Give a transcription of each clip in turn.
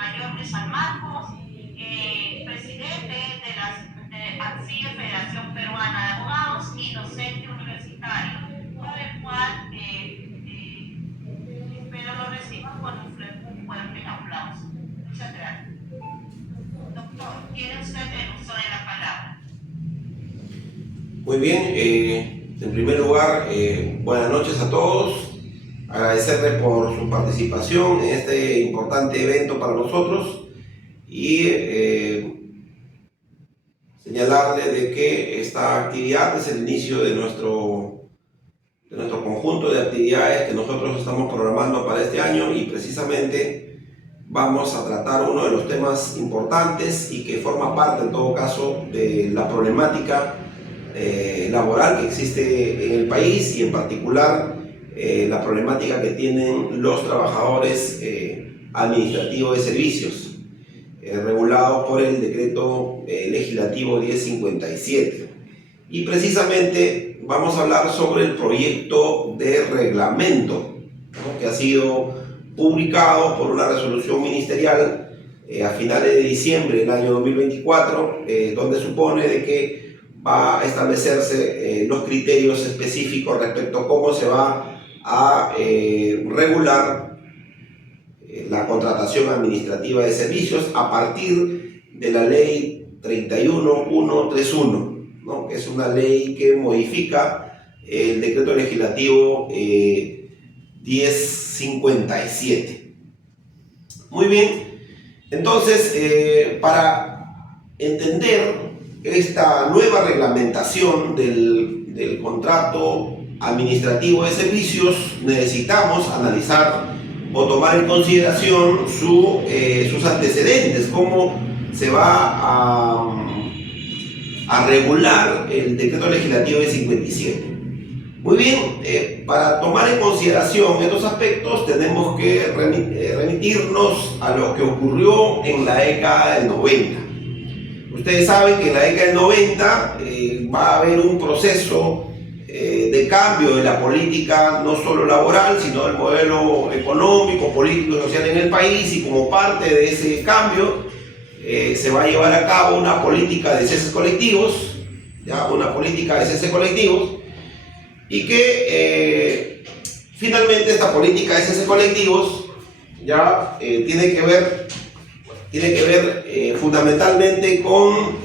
Mayor Luis San Marcos, presidente de la ANSIE, Federación Peruana de Abogados, y docente universitario, por el cual espero lo reciban con un fuerte aplauso. Muchas gracias. Doctor, ¿quiere usted el uso de la palabra? Muy bien, en primer lugar, buenas noches a todos. Agradecerles por su participación en este importante evento para nosotros y señalarles de que esta actividad es el inicio de nuestro conjunto de actividades que nosotros estamos programando para este año, y precisamente vamos a tratar uno de los temas importantes y que forma parte en todo caso de la problemática laboral que existe en el país, y en particular la problemática que tienen los trabajadores administrativos de servicios, regulado por el decreto legislativo 1057. Y precisamente vamos a hablar sobre el proyecto de reglamento, ¿no?, que ha sido publicado por una resolución ministerial a finales de diciembre del año 2024, donde supone de que va a establecerse los criterios específicos respecto a cómo se va a regular la contratación administrativa de servicios a partir de la ley 31131, ¿no?, que es una ley que modifica el decreto legislativo 1057. Muy bien, entonces para entender esta nueva reglamentación del contrato administrativo de servicios, necesitamos analizar o tomar en consideración sus antecedentes, cómo se va a regular el decreto legislativo de 57. Muy bien, para tomar en consideración estos aspectos tenemos que remitirnos a lo que ocurrió en la década del 90. Ustedes saben que en la década del 90 va a haber un proceso de cambio de la política, no solo laboral, sino del modelo económico, político y social en el país, y como parte de ese cambio se va a llevar a cabo una política de ceses colectivos, y que finalmente esta política de ceses colectivos tiene que ver fundamentalmente con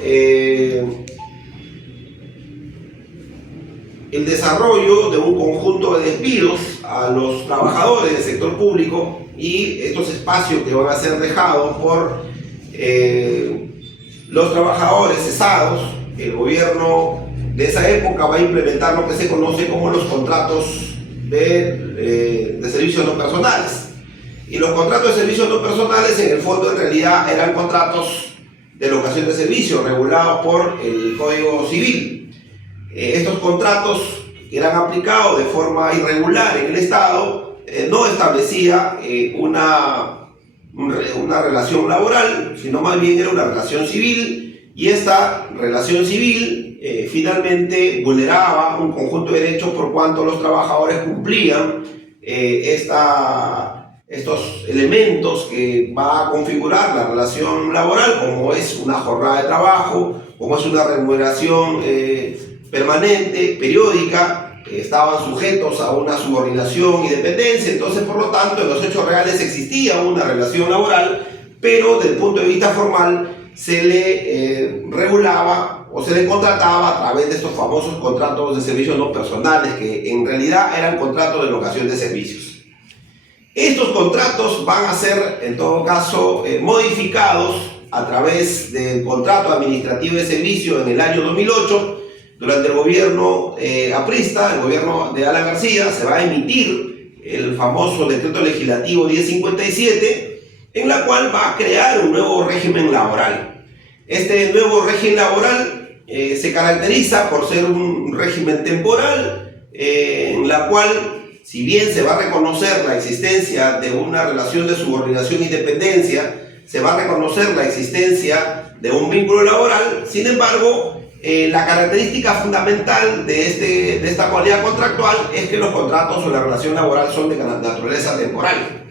el desarrollo de un conjunto de despidos a los trabajadores del sector público, y estos espacios que van a ser dejados por los trabajadores cesados. El gobierno de esa época va a implementar lo que se conoce como los contratos de servicios no personales. Y los contratos de servicios no personales, en el fondo, en realidad eran contratos de locación de servicio regulados por el Código Civil. Estos contratos eran aplicados de forma irregular en el Estado, no establecía una relación laboral, sino más bien era una relación civil, y esta relación civil finalmente vulneraba un conjunto de derechos por cuanto los trabajadores cumplían estos elementos que va a configurar la relación laboral, como es una jornada de trabajo, como es una remuneración permanente, periódica, estaban sujetos a una subordinación y dependencia. Entonces, por lo tanto, en los hechos reales existía una relación laboral, pero desde el punto de vista formal se le regulaba o se le contrataba a través de estos famosos contratos de servicios no personales, que en realidad eran contratos de locación de servicios. Estos contratos van a ser, en todo caso, modificados a través del contrato administrativo de servicio en el año 2008. Durante el gobierno aprista, el gobierno de Alan García, se va a emitir el famoso decreto legislativo 1057, en la cual va a crear un nuevo régimen laboral. Este nuevo régimen laboral se caracteriza por ser un régimen temporal, en la cual, si bien se va a reconocer la existencia de una relación de subordinación y dependencia, se va a reconocer la existencia de un vínculo laboral, sin embargo, la característica fundamental de esta cualidad contractual es que los contratos o la relación laboral son de naturaleza temporal.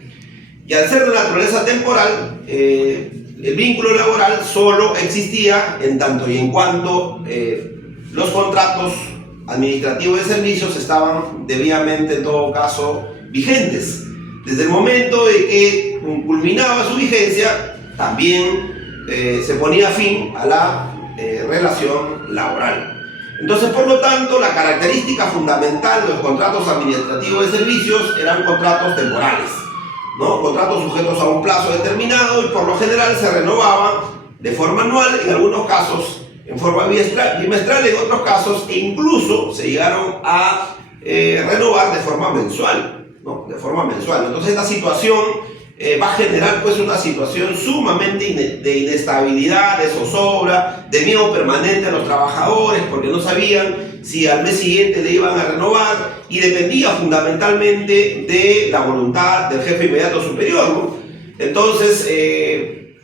Y al ser de naturaleza temporal, el vínculo laboral solo existía en tanto y en cuanto los contratos administrativos de servicios estaban debidamente, en todo caso, vigentes. Desde el momento de que culminaba su vigencia, también se ponía fin a la relación laboral. Entonces, por lo tanto, la característica fundamental de los contratos administrativos de servicios eran contratos temporales, ¿no? Contratos sujetos a un plazo determinado y por lo general se renovaban de forma anual, en algunos casos en forma bimestral, en otros casos incluso se llegaron a renovar de forma mensual, ¿no? De forma mensual. Entonces esta situación va a generar pues una situación sumamente de inestabilidad, de zozobra, de miedo permanente a los trabajadores porque no sabían si al mes siguiente le iban a renovar y dependía fundamentalmente de la voluntad del jefe inmediato superior, ¿no? Entonces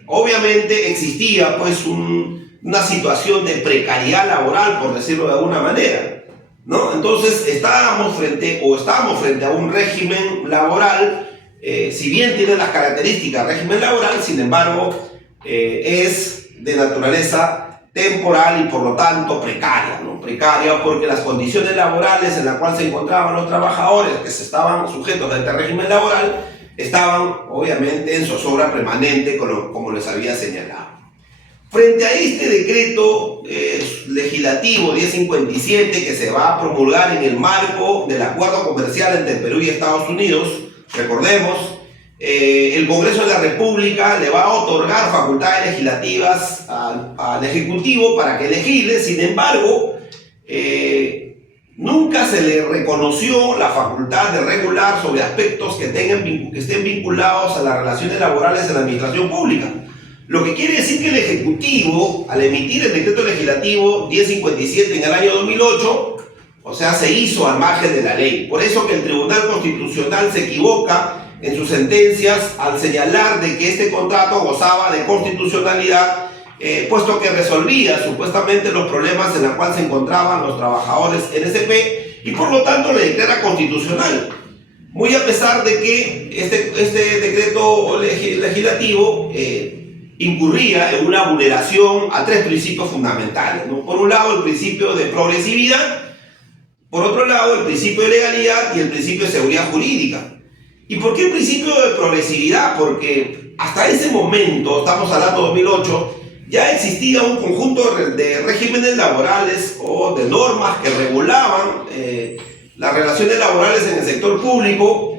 obviamente existía pues una situación de precariedad laboral, por decirlo de alguna manera, ¿no? Entonces estábamos frente a un régimen laboral, si bien tiene las características del régimen laboral, sin embargo es de naturaleza temporal y por lo tanto precaria, ¿no? Precaria porque las condiciones laborales en las cuales se encontraban los trabajadores que se estaban sujetos a este régimen laboral estaban obviamente en zozobra permanente, como les había señalado. Frente a este decreto legislativo 1057 que se va a promulgar en el marco del acuerdo comercial entre Perú y Estados Unidos, recordemos, el Congreso de la República le va a otorgar facultades legislativas al Ejecutivo para que legisle. Sin embargo, nunca se le reconoció la facultad de regular sobre aspectos que estén vinculados a las relaciones laborales en la administración pública. Lo que quiere decir que el Ejecutivo, al emitir el decreto legislativo 1057 en el año 2008, o sea, se hizo al margen de la ley. Por eso que el Tribunal Constitucional se equivoca en sus sentencias al señalar de que este contrato gozaba de constitucionalidad, puesto que resolvía supuestamente los problemas en los cuales se encontraban los trabajadores NSP y por lo tanto le declara constitucional. Muy a pesar de que este decreto legislativo incurría en una vulneración a tres principios fundamentales, ¿no? Por un lado, el principio de progresividad, por otro lado, el principio de legalidad y el principio de seguridad jurídica. ¿Y por qué el principio de progresividad? Porque hasta ese momento, estamos hablando de 2008, ya existía un conjunto de regímenes laborales o de normas que regulaban las relaciones laborales en el sector público.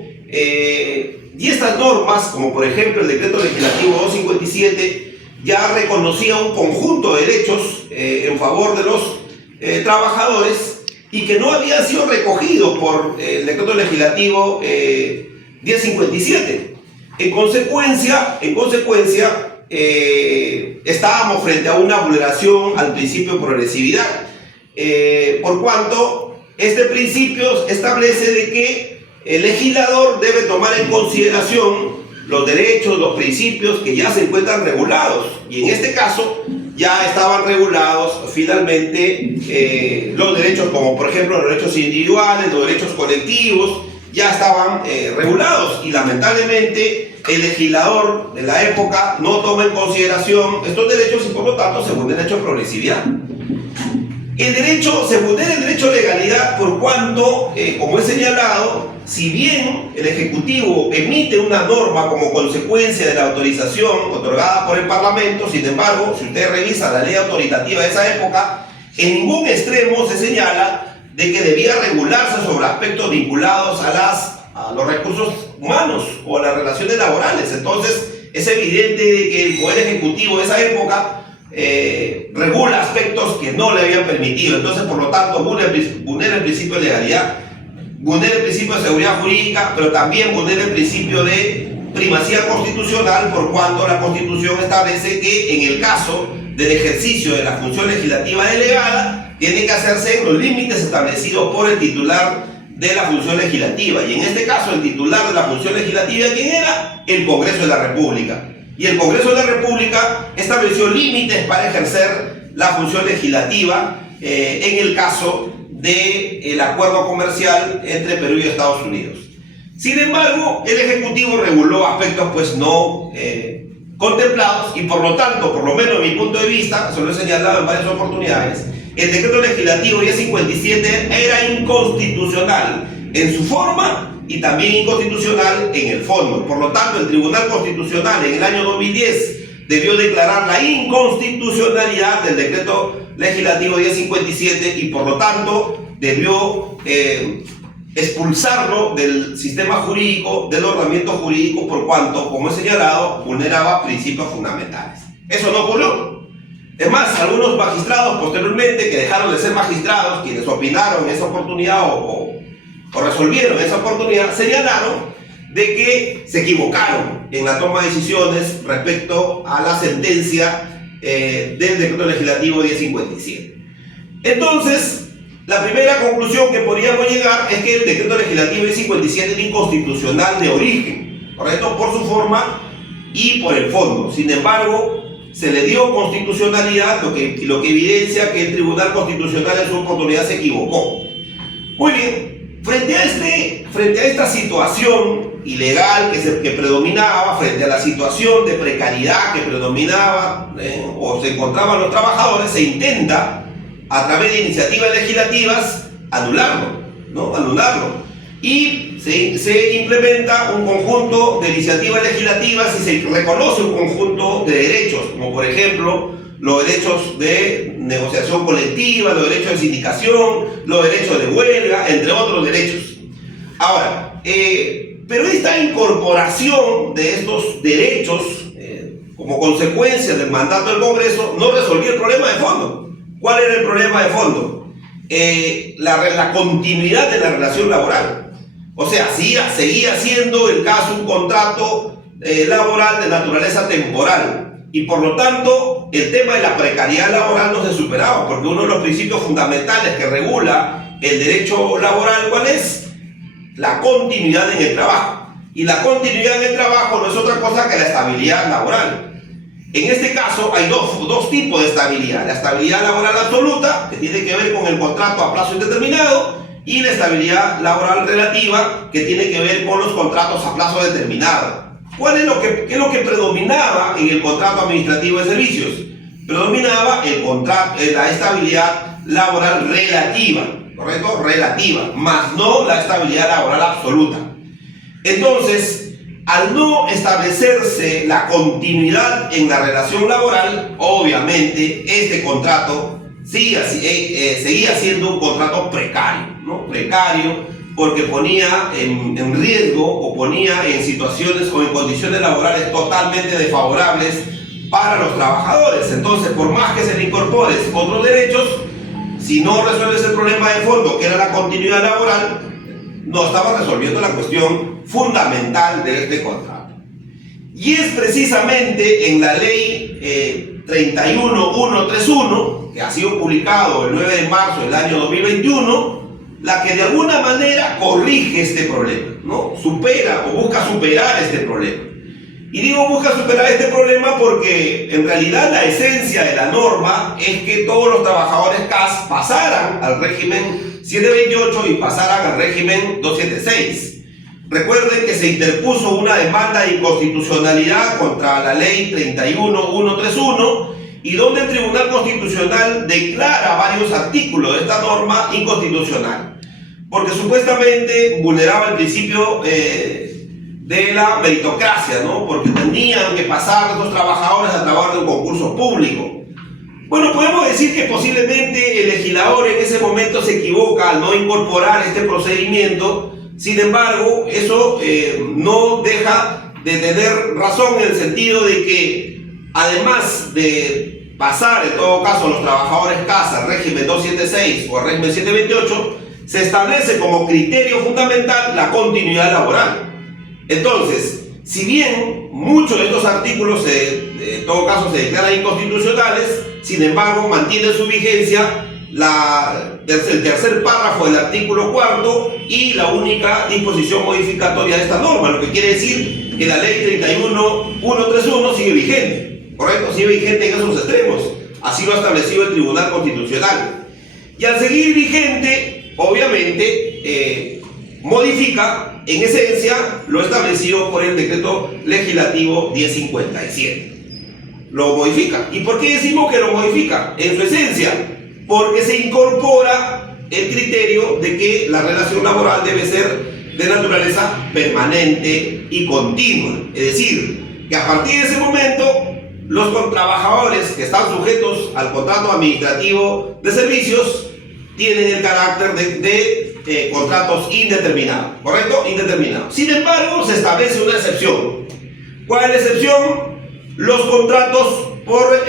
Y estas normas, como por ejemplo el decreto legislativo 257, ya reconocía un conjunto de derechos en favor de los trabajadores y que no habían sido recogidos por el decreto legislativo 1057. En consecuencia, estábamos frente a una vulneración al principio de progresividad, por cuanto este principio establece de que el legislador debe tomar en consideración los derechos, los principios que ya se encuentran regulados, y en este caso ya estaban regulados finalmente los derechos, como por ejemplo los derechos individuales, los derechos colectivos, ya estaban regulados, y lamentablemente el legislador de la época no toma en consideración estos derechos y por lo tanto se vulnera el derecho de progresividad. Se vulnera el derecho de legalidad por cuanto, como he señalado, si bien el Ejecutivo emite una norma como consecuencia de la autorización otorgada por el Parlamento, sin embargo, si usted revisa la ley autoritativa de esa época, en ningún extremo se señala de que debía regularse sobre aspectos vinculados a los recursos humanos o a las relaciones laborales. Entonces, es evidente de que el Poder Ejecutivo de esa época regula aspectos que no le habían permitido. Entonces, por lo tanto, vulnera el principio de legalidad, vulnera el principio de seguridad jurídica, pero también vulnera el principio de primacía constitucional, por cuanto la Constitución establece que en el caso del ejercicio de la función legislativa delegada tiene que hacerse en los límites establecidos por el titular de la función legislativa, y en este caso el titular de la función legislativa, ¿quién era? El Congreso de la República. Y el Congreso de la República estableció límites para ejercer la función legislativa en el caso del acuerdo comercial entre Perú y Estados Unidos. Sin embargo, el Ejecutivo reguló aspectos pues no contemplados y por lo tanto, por lo menos en mi punto de vista, eso lo he señalado en varias oportunidades, el decreto legislativo 1057 era inconstitucional en su forma y también inconstitucional en el fondo. Por lo tanto, el Tribunal Constitucional en el año 2010 debió declarar la inconstitucionalidad del decreto legislativo 1057 y por lo tanto debió expulsarlo del sistema jurídico, del ordenamiento jurídico, por cuanto, como he señalado, vulneraba principios fundamentales. Eso no ocurrió. Es más, algunos magistrados posteriormente, que dejaron de ser magistrados, quienes opinaron en esa oportunidad o resolvieron esa oportunidad, señalaron de que se equivocaron en la toma de decisiones respecto a la sentencia del decreto legislativo 1057. Entonces, la primera conclusión que podríamos llegar es que el decreto legislativo 1057 es inconstitucional de origen, ¿correcto? Por su forma y por el fondo. Sin embargo, se le dio constitucionalidad, lo que evidencia que el Tribunal Constitucional en su oportunidad se equivocó. Muy bien, frente a esta situación ilegal que predominaba, frente a la situación de precariedad que predominaba o se encontraban los trabajadores, se intenta, a través de iniciativas legislativas, anularlo, ¿no? Anularlo. Y se implementa un conjunto de iniciativas legislativas y se reconoce un conjunto de derechos, como por ejemplo los derechos de negociación colectiva, los derechos de sindicación, los derechos de huelga, entre otros derechos. Ahora, pero esta incorporación de estos derechos como consecuencia del mandato del Congreso no resolvió el problema de fondo. ¿Cuál era el problema de fondo? La continuidad de la relación laboral. O sea, seguía siendo el caso un contrato laboral de naturaleza temporal y por lo tanto el tema de la precariedad laboral no se superaba, porque uno de los principios fundamentales que regula el derecho laboral, ¿cuál es? La continuidad en el trabajo. Y la continuidad en el trabajo no es otra cosa que la estabilidad laboral. En este caso hay dos tipos de estabilidad: la estabilidad laboral absoluta, que tiene que ver con el contrato a plazo indeterminado, y la estabilidad laboral relativa, que tiene que ver con los contratos a plazo determinado. ¿Qué es lo que predominaba en el contrato administrativo de servicios? Predominaba la estabilidad laboral relativa, ¿correcto? Relativa, más no la estabilidad laboral absoluta. Entonces, al no establecerse la continuidad en la relación laboral, obviamente este contrato seguía siendo un contrato precario, ¿no? Precario porque ponía en riesgo o ponía en situaciones o en condiciones laborales totalmente desfavorables para los trabajadores. Entonces, por más que se le incorporen otros derechos, si no resuelves el problema de fondo, que era la continuidad laboral, no estaba resolviendo la cuestión fundamental de este contrato. Y es precisamente en la ley 31131, que ha sido publicado el 9 de marzo del año 2021, la que de alguna manera corrige este problema, ¿no? Supera o busca superar este problema. Y digo busca superar este problema porque en realidad la esencia de la norma es que todos los trabajadores CAS pasaran al régimen 728 y pasaran al régimen 276. Recuerden que se interpuso una demanda de inconstitucionalidad contra la ley 31131 y donde el Tribunal Constitucional declara varios artículos de esta norma inconstitucional, porque supuestamente vulneraba el principio de la meritocracia, ¿no? Porque tenían que pasar estos trabajadores a través de un concurso público. Bueno, podemos decir que posiblemente el legislador en ese momento se equivoca al no incorporar este procedimiento. Sin embargo, eso no deja de tener razón en el sentido de que, además de pasar en todo caso los trabajadores CAS al régimen 276 o al régimen 728, se establece como criterio fundamental la continuidad laboral. Entonces, si bien muchos de estos artículos en todo caso se declaran inconstitucionales, sin embargo mantiene su vigencia el tercer párrafo del artículo 4 y la única disposición modificatoria de esta norma, lo que quiere decir que la ley 31131 sigue vigente, ¿correcto? Sigue vigente en esos extremos, así lo ha establecido el Tribunal Constitucional. Y al seguir vigente, obviamente, modifica en esencia lo establecido por el decreto legislativo 1057. Lo modifica. ¿Y por qué decimos que lo modifica? En su esencia, porque se incorpora el criterio de que la relación laboral debe ser de naturaleza permanente y continua. Es decir, que a partir de ese momento los trabajadores que están sujetos al contrato administrativo de servicios tienen el carácter de contratos indeterminados, ¿correcto? Indeterminados. Sin embargo, se establece una excepción. ¿Cuál es la excepción? Los contratos por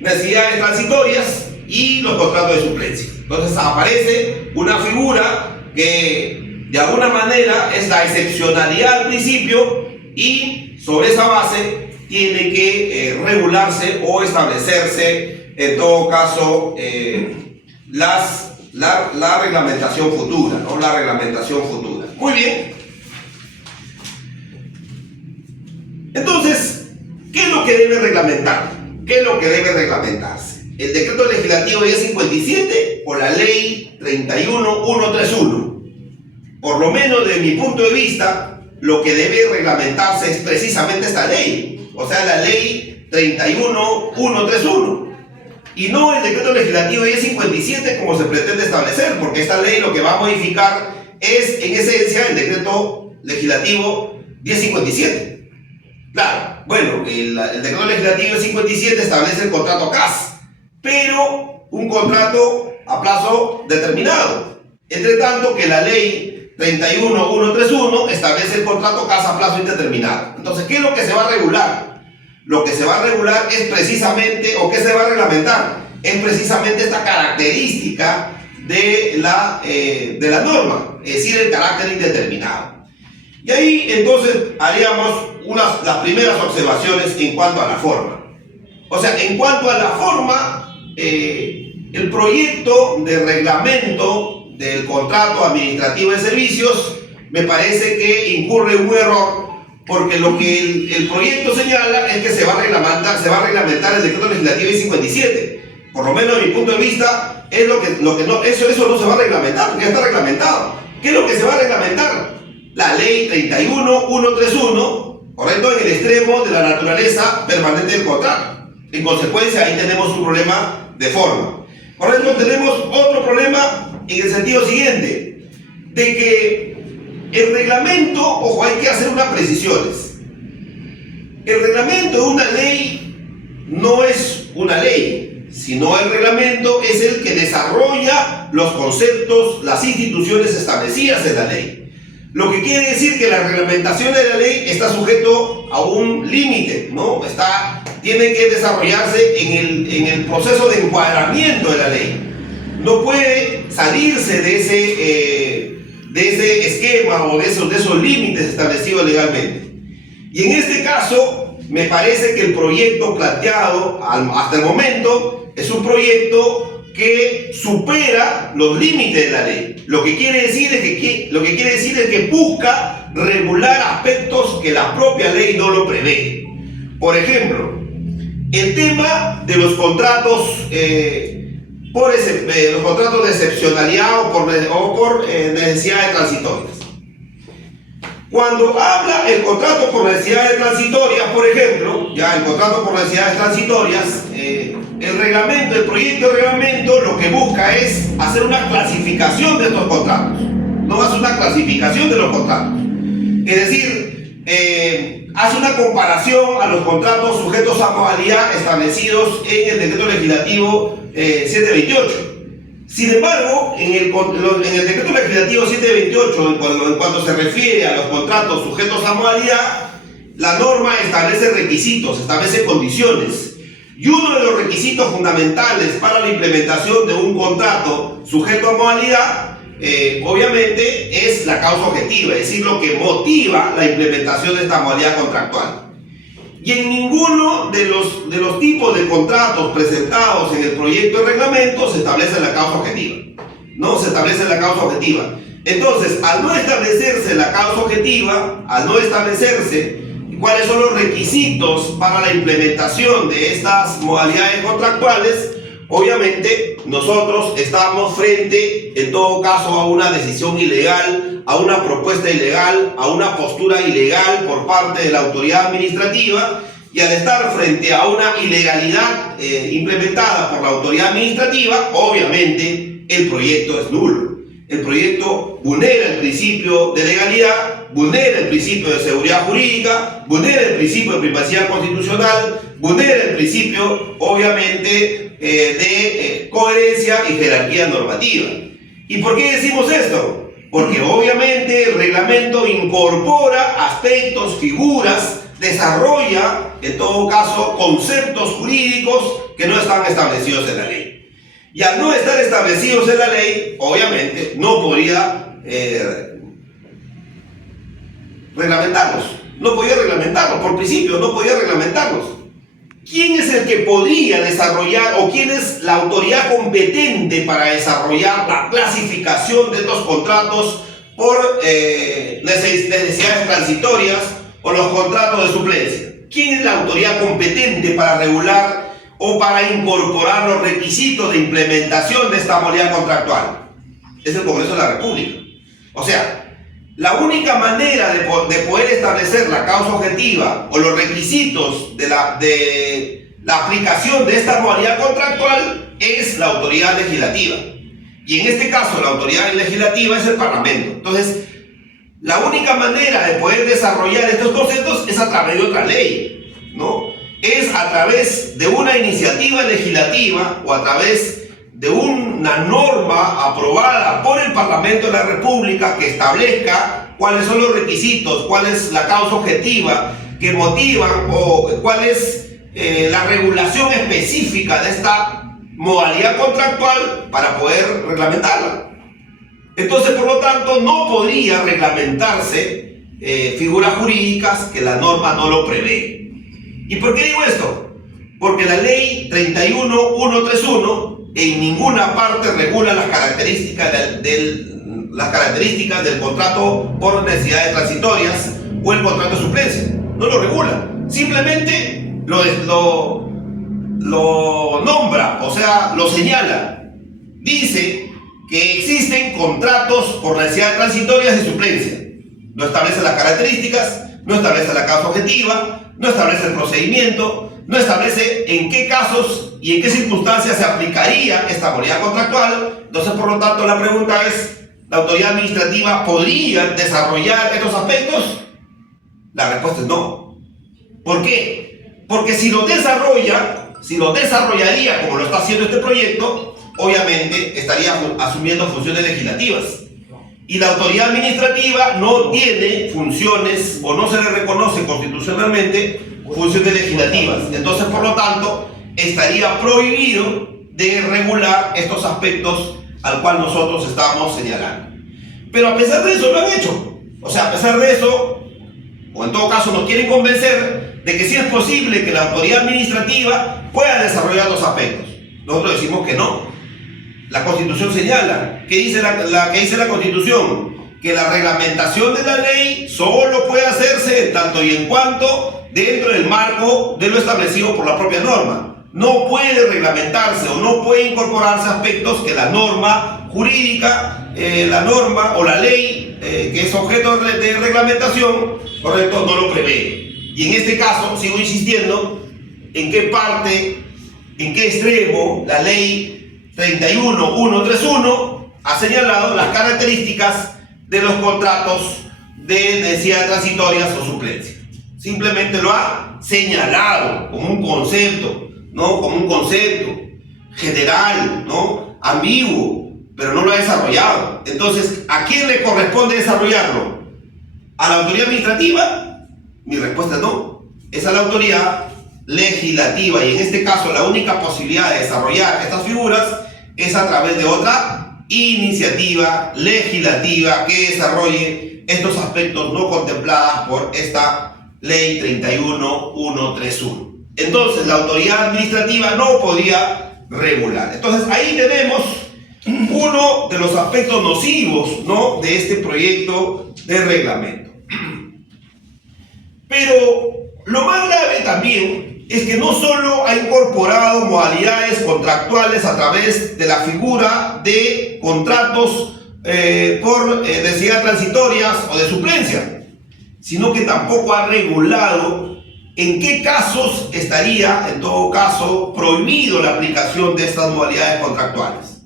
necesidades transitorias y los contratos de suplencia. Entonces aparece una figura que de alguna manera es la excepcionalidad al principio y sobre esa base tiene que regularse o establecerse en todo caso la reglamentación futura, ¿no? La reglamentación futura. Muy bien. Entonces, ¿qué es lo que debe reglamentar? ¿Qué es lo que debe reglamentarse? ¿El decreto legislativo 1057 o la ley 31131? Por lo menos desde mi punto de vista, lo que debe reglamentarse es precisamente esta ley, o sea, la ley 31131, y no el decreto legislativo 1057 como se pretende establecer, porque esta ley lo que va a modificar es, en esencia, el decreto legislativo 1057. Claro, bueno, el decreto legislativo 57 establece el contrato CAS, pero un contrato a plazo determinado. Entre tanto que la ley 31131 establece el contrato CAS a plazo indeterminado. Entonces, ¿qué es lo que se va a regular? Lo que se va a regular es precisamente, o ¿qué se va a reglamentar? Es precisamente esta característica de la norma, es decir, el carácter indeterminado. Y ahí entonces haríamos las primeras observaciones en cuanto a la forma. O sea, en cuanto a la forma, el proyecto de reglamento del contrato administrativo de servicios me parece que incurre en un error, porque lo que el proyecto señala es que se va a reglamentar el decreto legislativo 57. Por lo menos de mi punto de vista, es lo que no, eso no se va a reglamentar, porque ya está reglamentado. ¿Qué es lo que se va a reglamentar? La ley 31131, correcto, en el extremo de la naturaleza permanente del contrato. En consecuencia, ahí tenemos un problema de forma. Correcto, tenemos otro problema en el sentido siguiente, de que el reglamento, ojo, hay que hacer unas precisiones. El reglamento de una ley no es una ley, sino el reglamento es el que desarrolla los conceptos, las instituciones establecidas en la ley. Lo que quiere decir que la reglamentación de la ley está sujeto a un límite, ¿no? Tiene que desarrollarse en el proceso de encuadramiento de la ley. No puede salirse de ese esquema o de esos límites establecidos legalmente. Y en este caso, me parece que el proyecto planteado hasta el momento es un proyecto que supera los límites de la ley. Lo que quiere decir es que busca regular aspectos que la propia ley no lo prevé. Por ejemplo, el tema de los contratos los contratos de excepcionalidad o por necesidades transitorias. Cuando habla el contrato por necesidades transitorias, por ejemplo, ya el contrato por necesidades transitorias, el proyecto de reglamento lo que busca es hacer una clasificación de estos contratos. No hace una clasificación de los contratos. Es decir, hace una comparación a los contratos sujetos a modalidad establecidos en el decreto legislativo 728. Sin embargo, en el decreto legislativo 728, en cuanto se refiere a los contratos sujetos a modalidad, la norma establece requisitos, establece condiciones. Y uno de los requisitos fundamentales para la implementación de un contrato sujeto a modalidad, obviamente, es la causa objetiva, es decir, lo que motiva la implementación de esta modalidad contractual. Y en ninguno de los tipos de contratos presentados en el proyecto de reglamento se establece la causa objetiva. No se establece la causa objetiva. Entonces, al no establecerse la causa objetiva, al no establecerse cuáles son los requisitos para la implementación de estas modalidades contractuales, obviamente nosotros estamos frente, en todo caso, a una decisión ilegal, a una propuesta ilegal, a una postura ilegal por parte de la autoridad administrativa, y al estar frente a una ilegalidad implementada por la autoridad administrativa, obviamente el proyecto es nulo. El proyecto vulnera el principio de legalidad, vulnera el principio de seguridad jurídica, vulnera el principio de privacidad constitucional, vulnera el principio, obviamente, de coherencia y jerarquía normativa. ¿Y por qué decimos esto? Porque obviamente el reglamento incorpora aspectos, figuras, desarrolla, en todo caso, conceptos jurídicos que no están establecidos en la ley. Y al no estar establecidos en la ley, obviamente, no podría reglamentarlos. No podía reglamentarlos, por principio, no podía reglamentarlos. ¿Quién es el que podría desarrollar o quién es la autoridad competente para desarrollar la clasificación de estos contratos por necesidades transitorias o los contratos de suplencia? ¿Quién es la autoridad competente para regular o para incorporar los requisitos de implementación de esta modalidad contractual? Es el Congreso de la República. O sea, la única manera de poder establecer la causa objetiva o los requisitos de la aplicación de esta modalidad contractual es la autoridad legislativa. Y en este caso, la autoridad legislativa es el Parlamento. Entonces, la única manera de poder desarrollar estos conceptos es a través de otra ley, ¿no? Es a través de una iniciativa legislativa o a través de una norma aprobada por el Parlamento de la República que establezca cuáles son los requisitos, cuál es la causa objetiva que motivan o cuál es la regulación específica de esta modalidad contractual para poder reglamentarla. Entonces, por lo tanto, no podría reglamentarse figuras jurídicas que la norma no lo prevé. ¿Y por qué digo esto? Porque la ley 31131 en ninguna parte regula las características del contrato por necesidades transitorias o el contrato de suplencia. No lo regula. Simplemente lo nombra, o sea, lo señala. Dice que existen contratos por necesidades transitorias de suplencia. No establece las características, no establece la causa objetiva, no establece el procedimiento, no establece en qué casos y en qué circunstancias se aplicaría esta modalidad contractual. Entonces, por lo tanto, la pregunta es, ¿la autoridad administrativa podría desarrollar estos aspectos? La respuesta es no. ¿Por qué? Porque si lo desarrollaría como lo está haciendo este proyecto, obviamente estaría asumiendo funciones legislativas. Y la autoridad administrativa no tiene funciones o no se le reconoce constitucionalmente funciones legislativas. Entonces, por lo tanto, estaría prohibido de regular estos aspectos al cual nosotros estamos señalando. Pero a pesar de eso lo han hecho. O sea, a pesar de eso, o en todo caso nos quieren convencer de que sí es posible que la autoridad administrativa pueda desarrollar los aspectos. Nosotros decimos que no. La Constitución señala, ¿qué dice la Constitución? Que la reglamentación de la ley solo puede hacerse en tanto y en cuanto dentro del marco de lo establecido por la propia norma. No puede reglamentarse o no puede incorporarse aspectos que la norma jurídica, la norma o la ley que es objeto de reglamentación, correcto, no lo prevé. Y en este caso, sigo insistiendo, en qué parte, en qué extremo la ley 31131 ha señalado las características de los contratos de necesidades transitorias o suplencia. Simplemente lo ha señalado como un concepto, ¿no? Como un concepto general, ¿no? Ambiguo, pero no lo ha desarrollado. Entonces, ¿a quién le corresponde desarrollarlo? ¿A la autoridad administrativa? Mi respuesta es no. Es a la autoridad legislativa, y en este caso la única posibilidad de desarrollar estas figuras es a través de otra iniciativa legislativa que desarrolle estos aspectos no contemplados por esta ley 31131. Entonces la autoridad administrativa no podía regular. Entonces ahí tenemos uno de los aspectos nocivos, ¿no?, de este proyecto de reglamento. Pero lo más grave también es que no solo ha incorporado modalidades contractuales a través de la figura de contratos por necesidad transitorias o de suplencia, sino que tampoco ha regulado en qué casos estaría, en todo caso, prohibido la aplicación de estas modalidades contractuales.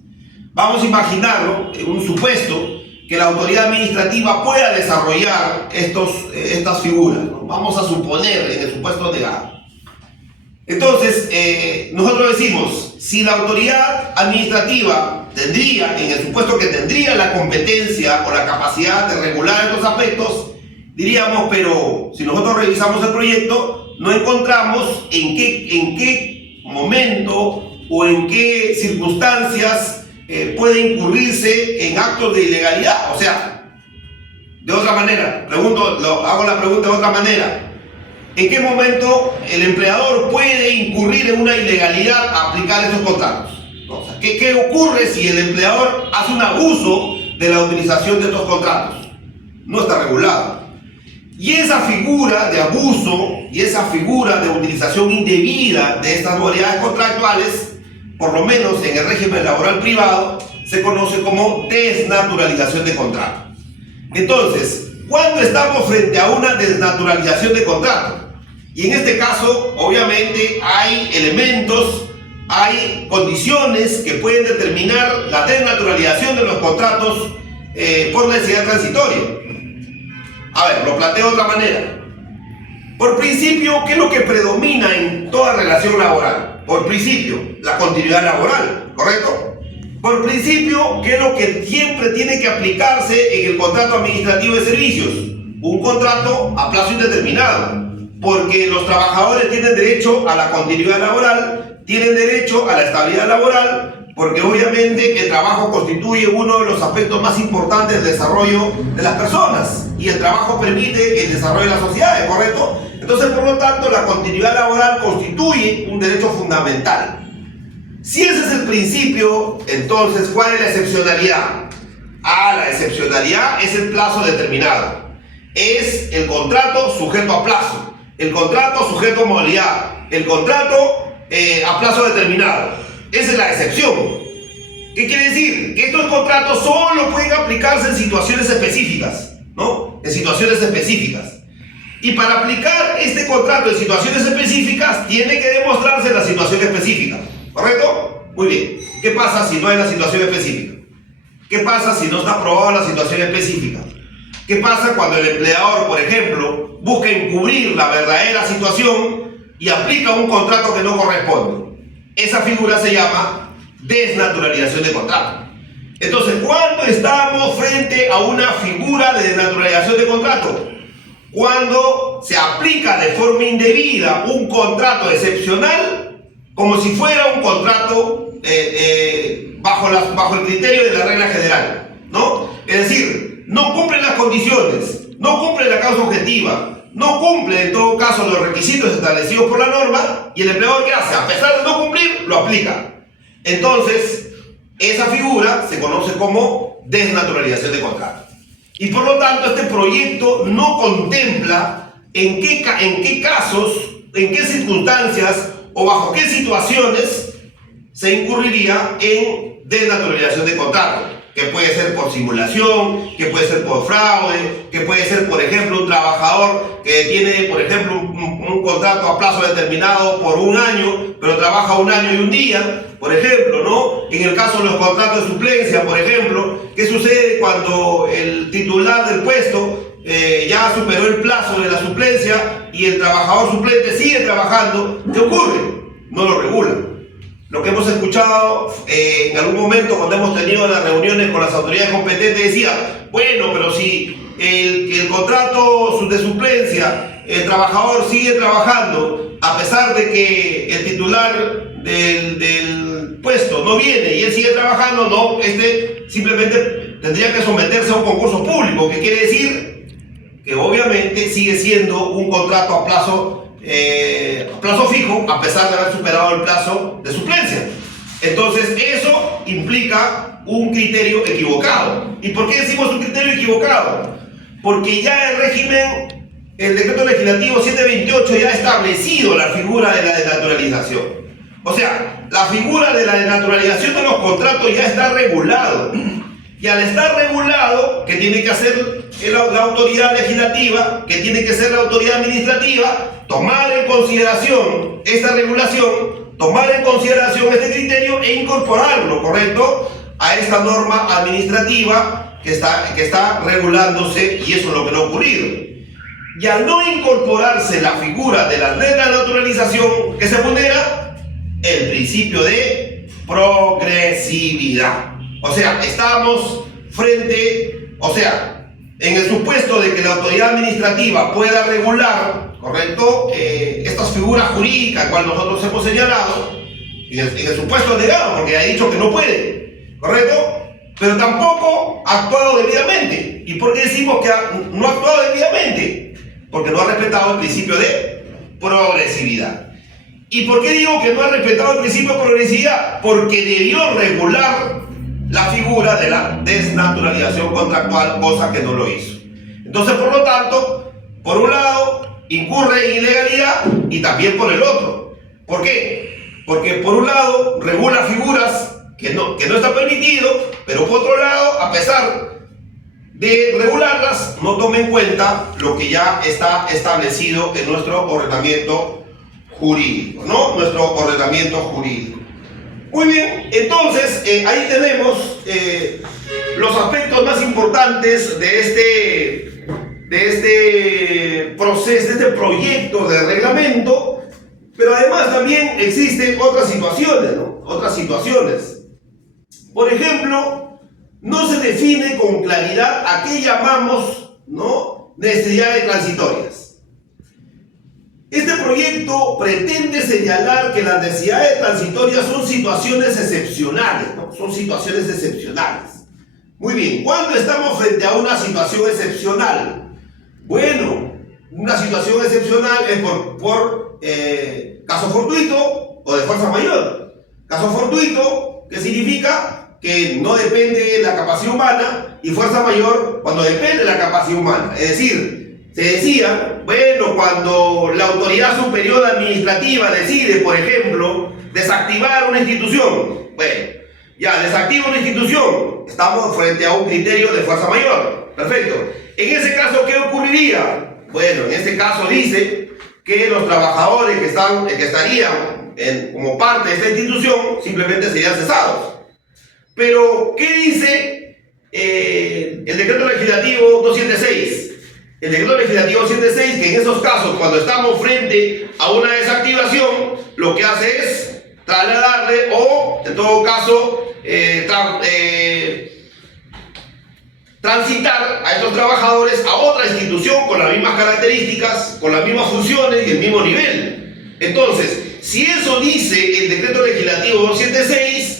Vamos a imaginarlo en un supuesto que la autoridad administrativa pueda desarrollar estas figuras, ¿no? Vamos a suponer en el supuesto negado. Entonces, nosotros decimos, si la autoridad administrativa tendría, en el supuesto que tendría la competencia o la capacidad de regular estos aspectos, diríamos, pero si nosotros revisamos el proyecto, no encontramos en qué momento o en qué circunstancias puede incurrirse en actos de ilegalidad. O sea, de otra manera, hago la pregunta de otra manera. ¿En qué momento el empleador puede incurrir en una ilegalidad a aplicar esos contratos? O sea, ¿qué ocurre si el empleador hace un abuso de la utilización de estos contratos? No está regulado. Y esa figura de abuso y esa figura de utilización indebida de estas modalidades contractuales, por lo menos en el régimen laboral privado, se conoce como desnaturalización de contrato. Entonces, ¿cuándo estamos frente a una desnaturalización de contrato? Y en este caso, obviamente, hay elementos, hay condiciones que pueden determinar la desnaturalización de los contratos por necesidad transitoria. A ver, lo planteo de otra manera. Por principio, ¿qué es lo que predomina en toda relación laboral? Por principio, la continuidad laboral, ¿correcto? Por principio, ¿qué es lo que siempre tiene que aplicarse en el contrato administrativo de servicios? Un contrato a plazo indeterminado, porque los trabajadores tienen derecho a la continuidad laboral, tienen derecho a la estabilidad laboral, porque obviamente el trabajo constituye uno de los aspectos más importantes del desarrollo de las personas y el trabajo permite el desarrollo de las sociedades, ¿correcto? Entonces, por lo tanto, la continuidad laboral constituye un derecho fundamental. Si ese es el principio, entonces, ¿cuál es la excepcionalidad? La excepcionalidad es el plazo determinado. Es el contrato sujeto a plazo, el contrato sujeto a modalidad, el contrato a plazo determinado. Esa es la excepción. ¿Qué quiere decir? Que estos contratos solo pueden aplicarse en situaciones específicas, ¿no? En situaciones específicas. Y para aplicar este contrato en situaciones específicas, tiene que demostrarse la situación específica, ¿correcto? Muy bien. ¿Qué pasa si no hay la situación específica? ¿Qué pasa si no está aprobada la situación específica? ¿Qué pasa cuando el empleador, por ejemplo, busca encubrir la verdadera situación y aplica un contrato que no corresponde? Esa figura se llama desnaturalización de contrato. Entonces, ¿cuándo estamos frente a una figura de desnaturalización de contrato? Cuando se aplica de forma indebida un contrato excepcional como si fuera un contrato bajo el criterio de la regla general, ¿no? Es decir, no cumple las condiciones, no cumple la causa objetiva, no cumple en todo caso los requisitos establecidos por la norma y el empleador, ¿qué hace? A pesar de no cumplir, lo aplica. Entonces, esa figura se conoce como desnaturalización de contrato. Y por lo tanto, este proyecto no contempla en qué casos, en qué circunstancias o bajo qué situaciones se incurriría en desnaturalización de contrato, que puede ser por simulación, que puede ser por fraude, que puede ser, por ejemplo, un trabajador que tiene, por ejemplo, un contrato a plazo determinado por un año, pero trabaja un año y un día, por ejemplo, ¿no? En el caso de los contratos de suplencia, por ejemplo, ¿qué sucede cuando el titular del puesto ya superó el plazo de la suplencia y el trabajador suplente sigue trabajando? ¿Qué ocurre? No lo regula. Lo que hemos escuchado en algún momento cuando hemos tenido las reuniones con las autoridades competentes decía, bueno, pero si el contrato de suplencia, el trabajador sigue trabajando a pesar de que el titular del puesto no viene y él sigue trabajando, no, simplemente tendría que someterse a un concurso público, que quiere decir que obviamente sigue siendo un contrato a plazo fijo, a pesar de haber superado el plazo de suplencia. Entonces, eso implica un criterio equivocado. ¿Y por qué decimos un criterio equivocado? Porque ya el régimen el decreto legislativo 728 ya ha establecido la figura de la denaturalización. O sea, la figura de la denaturalización de los contratos ya está regulado. Y al estar regulado, ¿qué tiene que hacer la autoridad legislativa? ¿Qué tiene que hacer la autoridad administrativa? Tomar en consideración esta regulación, tomar en consideración este criterio e incorporarlo, ¿correcto?, a esta norma administrativa que está regulándose, y eso es lo que no ha ocurrido. Y al no incorporarse la figura de la naturalización, ¿qué se vulnera? El principio de progresividad. O sea, estamos frente, en el supuesto de que la autoridad administrativa pueda regular, ¿correcto?, estas figuras jurídicas, cual nosotros hemos señalado, en el supuesto negado, porque ha dicho que no puede, ¿correcto?, pero tampoco ha actuado debidamente. ¿Y por qué decimos que no ha actuado debidamente? Porque no ha respetado el principio de progresividad. ¿Y por qué digo que no ha respetado el principio de progresividad? Porque debió regular la figura de la desnaturalización contractual, cosa que no lo hizo. Entonces, por lo tanto, por un lado, incurre en ilegalidad, y también por el otro. ¿Por qué? Porque por un lado, regula figuras que no está permitido, pero por otro lado, a pesar de regularlas, no toma en cuenta lo que ya está establecido en nuestro ordenamiento jurídico, ¿no? Nuestro ordenamiento jurídico. Muy bien, entonces ahí tenemos los aspectos más importantes de este proceso, de este proyecto de reglamento, pero además también existen otras situaciones, ¿no? Otras situaciones. Por ejemplo, no se define con claridad a qué llamamos, ¿no?, necesidades transitorias. Este proyecto pretende señalar que las necesidades transitorias son situaciones excepcionales, ¿no? Son situaciones excepcionales. Muy bien, ¿cuándo estamos frente a una situación excepcional? Bueno, una situación excepcional es por caso fortuito o de fuerza mayor. Caso fortuito, ¿qué significa? Que no depende de la capacidad humana, y fuerza mayor cuando depende de la capacidad humana. Es decir, se decía, bueno, cuando la autoridad superior administrativa decide, por ejemplo, desactivar una institución, bueno, ya desactiva una institución, estamos frente a un criterio de fuerza mayor. Perfecto. En ese caso, ¿qué ocurriría? Bueno, en este caso dice que los trabajadores que estarían como parte de esta institución simplemente serían cesados. Pero, ¿qué dice el decreto legislativo 276? El decreto legislativo 276, que en esos casos, cuando estamos frente a una desactivación, lo que hace es trasladarle, o en todo caso, transitar a estos trabajadores a otra institución con las mismas características, con las mismas funciones y el mismo nivel. Entonces, si eso dice el decreto legislativo 276,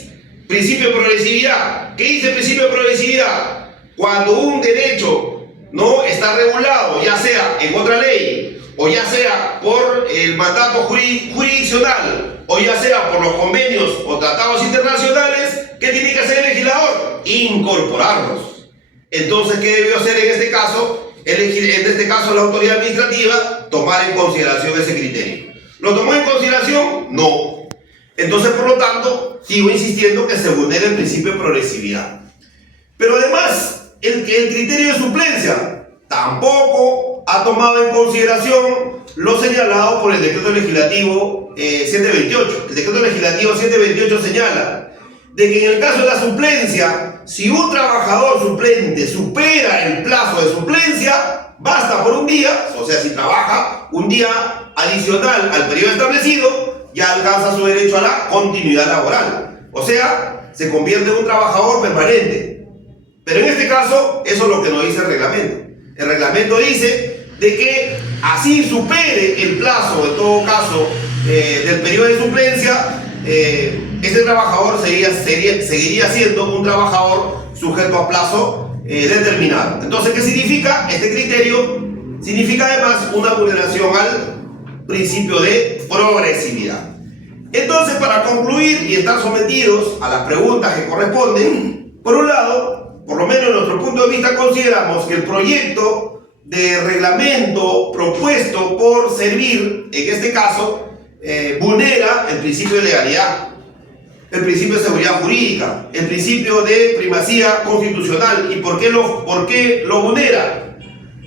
principio de progresividad. ¿Qué dice el principio de progresividad? Cuando un derecho no está regulado, ya sea en otra ley, o ya sea por el mandato jurisdiccional, o ya sea por los convenios o tratados internacionales, ¿qué tiene que hacer el legislador? Incorporarlos. Entonces, ¿qué debió hacer en este caso? En este caso, la autoridad administrativa, tomar en consideración ese criterio. ¿Lo tomó en consideración? No. Entonces, por lo tanto, sigo insistiendo que se vulnera el principio de progresividad. Pero además, el criterio de suplencia tampoco ha tomado en consideración lo señalado por el decreto legislativo 728. El decreto legislativo 728 señala de que en el caso de la suplencia, si un trabajador suplente supera el plazo de suplencia, basta por un día, o sea, si trabaja un día adicional al periodo establecido, ya alcanza su derecho a la continuidad laboral. O sea, se convierte en un trabajador permanente. Pero en este caso, eso es lo que nos dice el reglamento. El reglamento dice de que así supere el plazo, en todo caso, del periodo de suplencia, este trabajador seguiría siendo un trabajador sujeto a plazo determinado. Entonces, ¿qué significa? Este criterio significa además una vulneración al principio de progresividad. Entonces, para concluir y estar sometidos a las preguntas que corresponden, por un lado, por lo menos en nuestro punto de vista, consideramos que el proyecto de reglamento propuesto por Servir, en este caso, vulnera el principio de legalidad, el principio de seguridad jurídica, el principio de primacía constitucional. ¿Y por qué lo vulnera?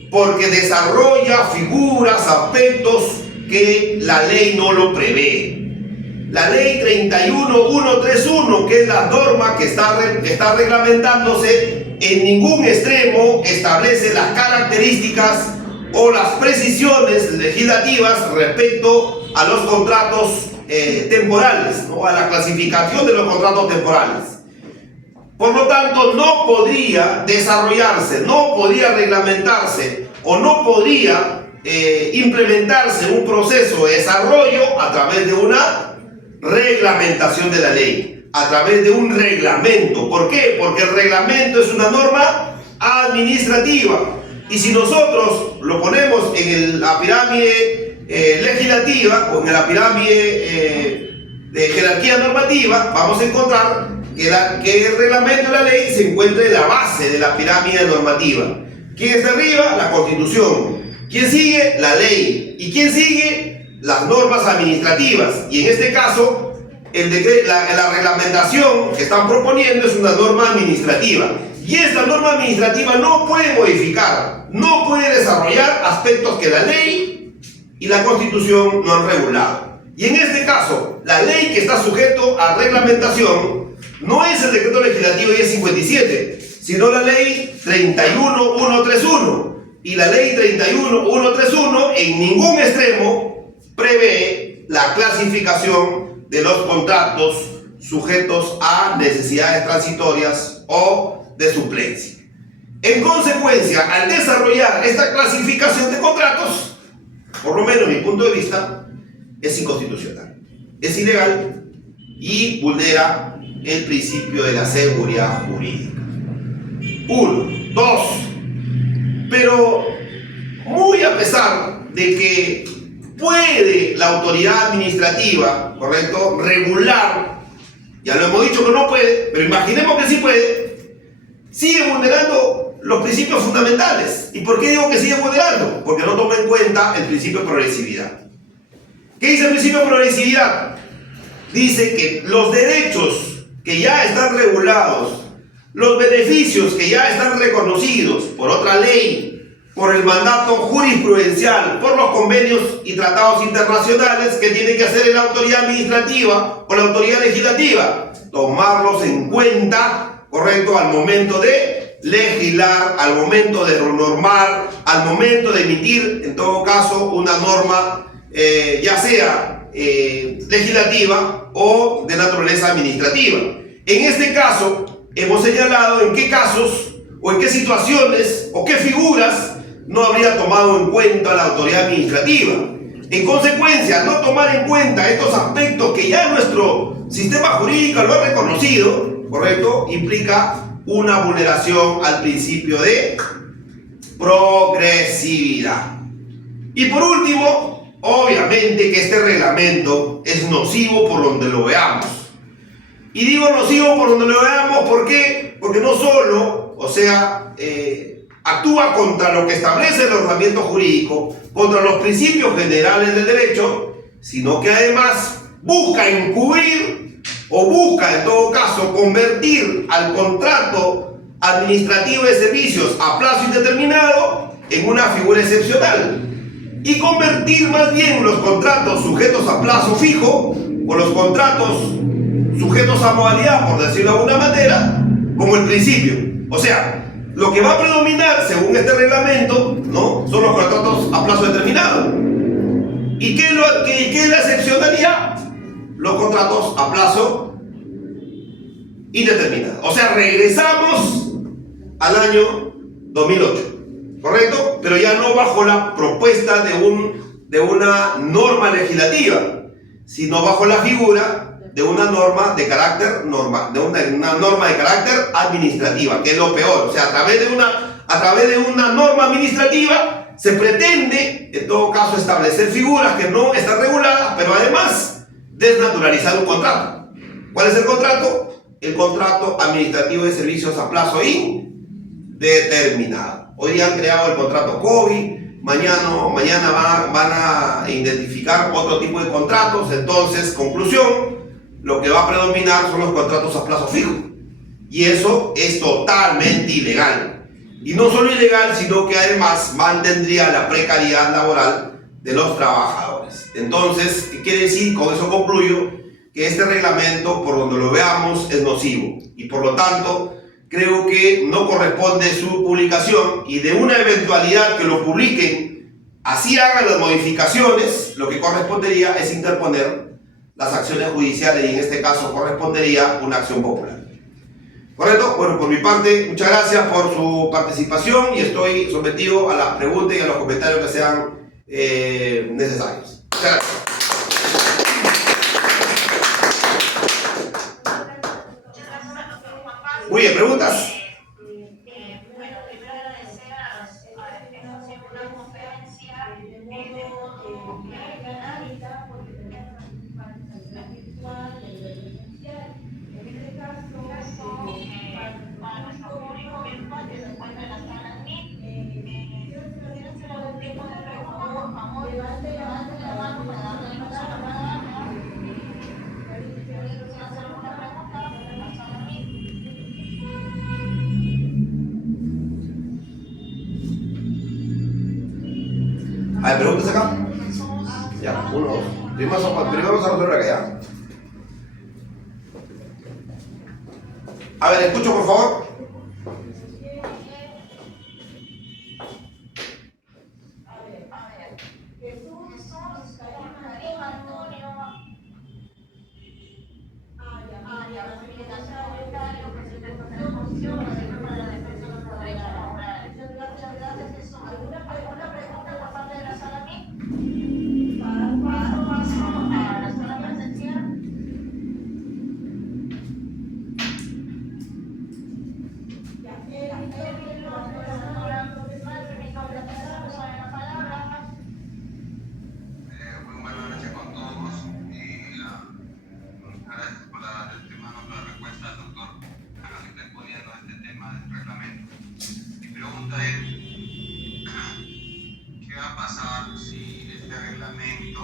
Porque desarrolla figuras, aspectos que la ley no lo prevé. La ley 31131, que es la norma que está reglamentándose, en ningún extremo establece las características o las precisiones legislativas respecto a los contratos temporales, ¿no? A la clasificación de los contratos temporales. Por lo tanto, no podría desarrollarse, no podría reglamentarse o no podría implementarse un proceso de desarrollo a través de una reglamentación de la ley, a través de un reglamento. ¿Por qué? Porque el reglamento es una norma administrativa, y si nosotros lo ponemos en la pirámide legislativa o en la pirámide de jerarquía normativa, vamos a encontrar que el reglamento de la ley se encuentra en la base de la pirámide normativa. ¿Quién está arriba? La Constitución. ¿Quién sigue? La ley. ¿Y quién sigue? Las normas administrativas. Y en este caso, la reglamentación que están proponiendo es una norma administrativa. Y esta norma administrativa no puede modificar, no puede desarrollar aspectos que la ley y la Constitución no han regulado. Y en este caso, la ley que está sujeto a reglamentación no es el decreto legislativo 1057, sino la ley 31131. Y la ley 31131 en ningún extremo prevé la clasificación de los contratos sujetos a necesidades transitorias o de suplencia. En consecuencia, al desarrollar esta clasificación de contratos, por lo menos en mi punto de vista, es inconstitucional, es ilegal y vulnera el principio de la seguridad jurídica. 1. 2. Pero muy a pesar de que puede la autoridad administrativa, ¿correcto?, regular, ya lo hemos dicho que no puede, pero imaginemos que sí puede, sigue vulnerando los principios fundamentales. ¿Y por qué digo que sigue vulnerando? Porque no toma en cuenta el principio de progresividad. ¿Qué dice el principio de progresividad? Dice que los derechos que ya están regulados, los beneficios que ya están reconocidos por otra ley, por el mandato jurisprudencial, por los convenios y tratados internacionales que tiene que hacer la autoridad administrativa o la autoridad legislativa, tomarlos en cuenta, ¿correcto?, al momento de legislar, al momento de normar, al momento de emitir, en todo caso, una norma, ya sea legislativa o de naturaleza administrativa. En este caso, hemos señalado en qué casos o en qué situaciones o qué figuras no habría tomado en cuenta la autoridad administrativa. En consecuencia, no tomar en cuenta estos aspectos que ya nuestro sistema jurídico lo ha reconocido, ¿correcto?, implica una vulneración al principio de progresividad. Y por último, obviamente que este reglamento es nocivo por donde lo veamos. Y digo nocivo por donde lo veamos, ¿por qué? Porque no solo, actúa contra lo que establece el ordenamiento jurídico, contra los principios generales del derecho, sino que además busca encubrir o busca en todo caso convertir al contrato administrativo de servicios a plazo indeterminado en una figura excepcional y convertir más bien los contratos sujetos a plazo fijo o los contratos sujetos a modalidad, por decirlo de alguna manera, como el principio. O sea, lo que va a predominar según este reglamento, ¿no?, son los contratos a plazo determinado. ¿Y qué es la excepcionalidad? Los contratos a plazo indeterminado. O sea, regresamos al año 2008, ¿correcto? Pero ya no bajo la propuesta de una norma legislativa, sino bajo la figura de una norma de carácter una norma de carácter administrativa, que es lo peor. O sea, a través de una norma administrativa se pretende, en todo caso, establecer figuras que no están reguladas, pero además desnaturalizar un contrato. ¿Cuál es el contrato? El contrato administrativo de servicios a plazo indeterminado. Hoy día han creado el contrato COVID, mañana van a identificar otro tipo de contratos. Entonces, conclusión, lo que va a predominar son los contratos a plazo fijo. Y eso es totalmente ilegal. Y no solo ilegal, sino que además mantendría la precariedad laboral de los trabajadores. Entonces, ¿qué quiere decir? Con eso concluyo que este reglamento, por donde lo veamos, es nocivo. Y por lo tanto, creo que no corresponde su publicación, y de una eventualidad que lo publiquen, así hagan las modificaciones, lo que correspondería es interponer las acciones judiciales, y en este caso correspondería una acción popular. ¿Correcto? Bueno, por mi parte, muchas gracias por su participación y estoy sometido a las preguntas y a los comentarios que sean necesarios. Muchas gracias. Muy bien, ¿preguntas? Bueno, primero agradecer a esta ha sido una conferencia de todo para nuestro público virtual que se encuentra en la sala MIT. ¿Quieren hacer algún tipo de pregunta? Por favor, levanten la mano para darle luz a la palabra. ¿Quieren hacer alguna pregunta en la sala MIT? ¿Hay preguntas acá? Ya, uno, dos. Primero vamos a resolver acá, ¿ya? A ver, escucho por favor. ¿Alguna pregunta por parte de la sala MIT? Paso a la sala presencial. Muy buenas noches con todos y gracias por la respuesta del doctor a que está exponiendo este tema del reglamento. Mi pregunta es, ¿qué va a pasar si este reglamento